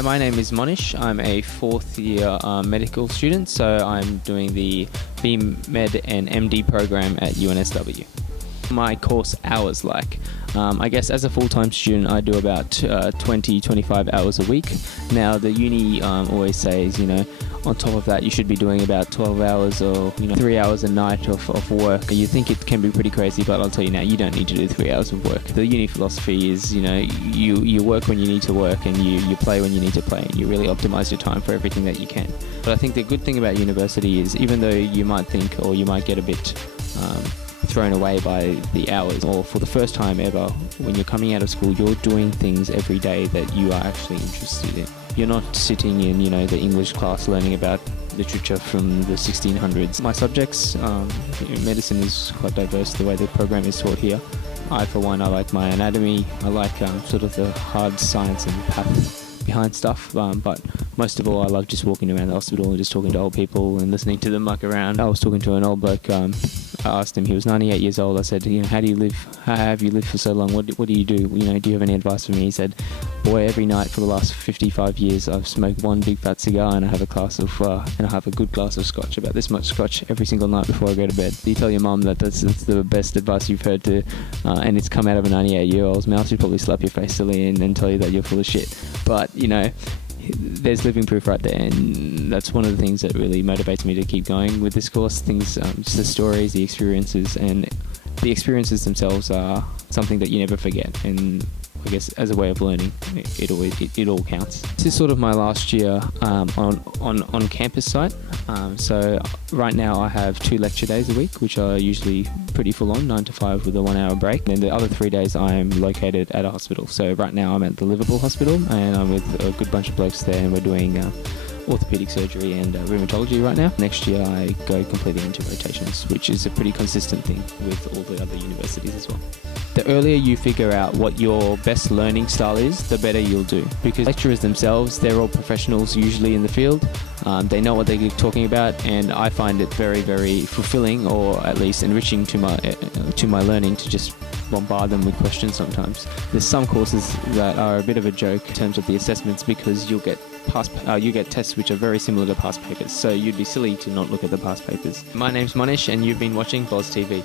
Hi, my name is Monish. I'm a fourth year medical student, so I'm doing the BMed and MD program at UNSW. My course hours I guess as a full-time student I do about 20-25 hours a week. Now the uni always says, on top of that you should be doing about 12 hours or 3 hours a night of work. You think it can be pretty crazy, but I'll tell you now, you don't need to do 3 hours of work. The uni philosophy is, you work when you need to work and you play when you need to play, and you really optimize your time for everything that you can. But I think the good thing about university is, even though you might think, or you might get a bit thrown away by the hours, or for the first time ever, when you're coming out of school, you're doing things every day that you are actually interested in. You're not sitting in, the English class learning about literature from the 1600s. My subjects, medicine is quite diverse the way the program is taught here. I like my anatomy. I like sort of the hard science and path behind stuff, but most of all I love just walking around the hospital and just talking to old people and listening to them muck around. I was talking to an old bloke. I asked him, he was 98 years old. I said, how do you live? How have you lived for so long? What do you do? Do you have any advice for me? He said, boy, every night for the last 55 years I've smoked one big fat cigar and I have a good glass of scotch, about this much scotch, every single night before I go to bed. You tell your mum that that's the best advice you've heard and it's come out of a 98-year-old's mouth, she'd probably slap your face silly and tell you that you're full of shit. But there's living proof right there, and that's one of the things that really motivates me to keep going with this course. Just the stories, the experiences, and the experiences themselves are something that you never forget, and I guess as a way of learning, it all counts. This is sort of my last year on campus site. So right now I have 2 lecture days a week, which are usually pretty full on, 9 to 5 with a 1 hour break. And then the other 3 days I'm located at a hospital. So right now I'm at the Liverpool Hospital and I'm with a good bunch of blokes there, and we're doing orthopedic surgery and rheumatology right now. Next year I go completely into rotations, which is a pretty consistent thing with all the other universities as well. The earlier you figure out what your best learning style is, the better you'll do. Because lecturers themselves, they're all professionals usually in the field. They know what they're talking about, and I find it very, very fulfilling, or at least enriching to my learning, to just bombard them with questions sometimes. There's some courses that are a bit of a joke in terms of the assessments, because you get tests which are very similar to past papers, so you'd be silly to not look at the past papers. My name's Monish and you've been watching BOStv.